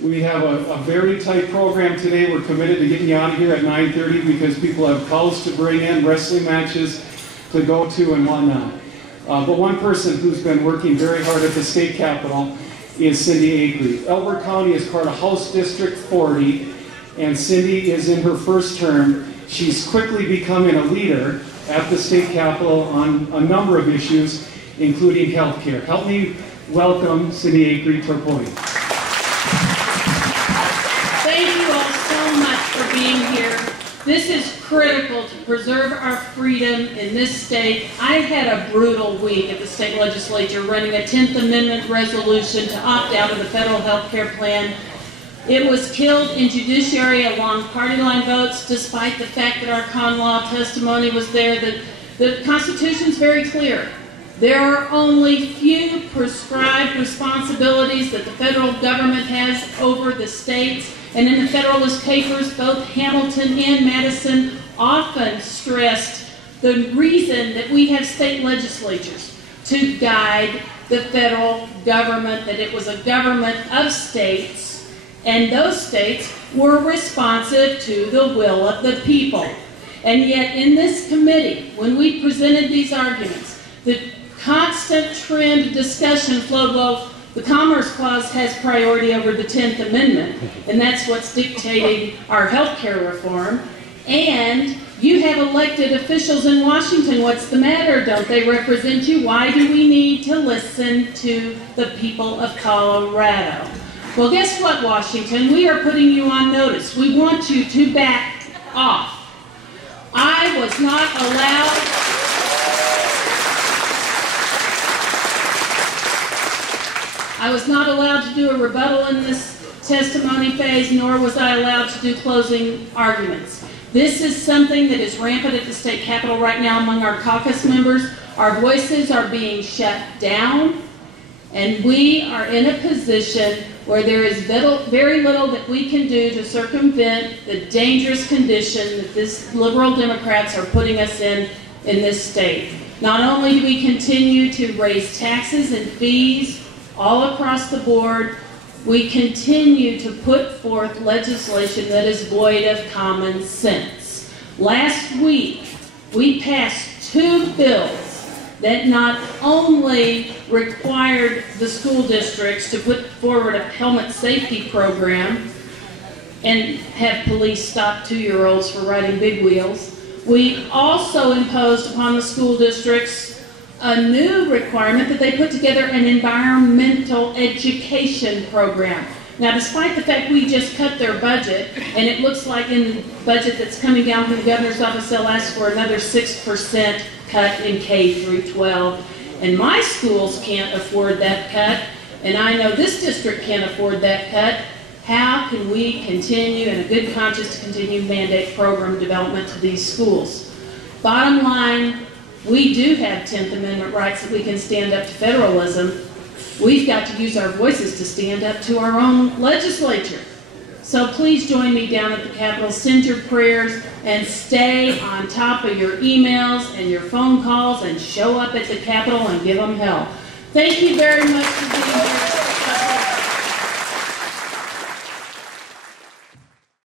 We have a very tight program today. We're committed to getting you out of here at 9:30 because people have cows to bring in, wrestling matches to go to and whatnot. But one person who's been working very hard at the state capitol is Cindy Acree. Elbert County is part of House District 40, and Cindy is in her first term. She's quickly becoming a leader at the state capitol on a number of issues, including health care. Help me welcome Cindy Acree to our podium. Thank you all so much for being here. This is critical to preserve our freedom in this state. I had a brutal week at the state legislature running a 10th Amendment resolution to opt out of the federal health care plan. It was killed in judiciary along party line votes, despite the fact that our con law testimony was there. The Constitution is very clear. There are only few prescribed responsibilities that the federal government has over the states. And in the Federalist Papers, both Hamilton and Madison often stressed the reason that we have state legislatures to guide the federal government, that it was a government of states, and those states were responsive to the will of the people. And yet in this committee, when we presented these arguments, the constant trend of discussion flowed, well, the Commerce Clause has priority over the 10th Amendment, and that's what's dictating our health care reform. And you have elected officials in Washington. What's the matter? Don't they represent you? Why do we need to listen to the people of Colorado? Well, guess what, Washington? We are putting you on notice. We want you to back off. I was not allowed to do a rebuttal in this testimony phase, nor was I allowed to do closing arguments. This is something that is rampant at the state capitol right now among our caucus members. Our voices are being shut down, and we are in a position where there is very little that we can do to circumvent the dangerous condition that these liberal Democrats are putting us in this state. Not only do we continue to raise taxes and fees all across the board, we continue to put forth legislation that is void of common sense. Last week, we passed 2 bills that not only required the school districts to put forward a helmet safety program and have police stop 2-year-olds for riding big wheels, we also imposed upon the school districts a new requirement that they put together an environmental education program. Now, despite the fact we just cut their budget, and it looks like in the budget that's coming down from the governor's office, they'll ask for another 6% cut in K through 12. And my schools can't afford that cut, and I know this district can't afford that cut. How can we continue, in a good conscience, to continue mandate program development to these schools? Bottom line, we do have 10th Amendment rights that we can stand up to federalism. We've got to use our voices to stand up to our own legislature. So please join me down at the Capitol. Send your prayers and stay on top of your emails and your phone calls and show up at the Capitol and give them hell. Thank you very much for being here.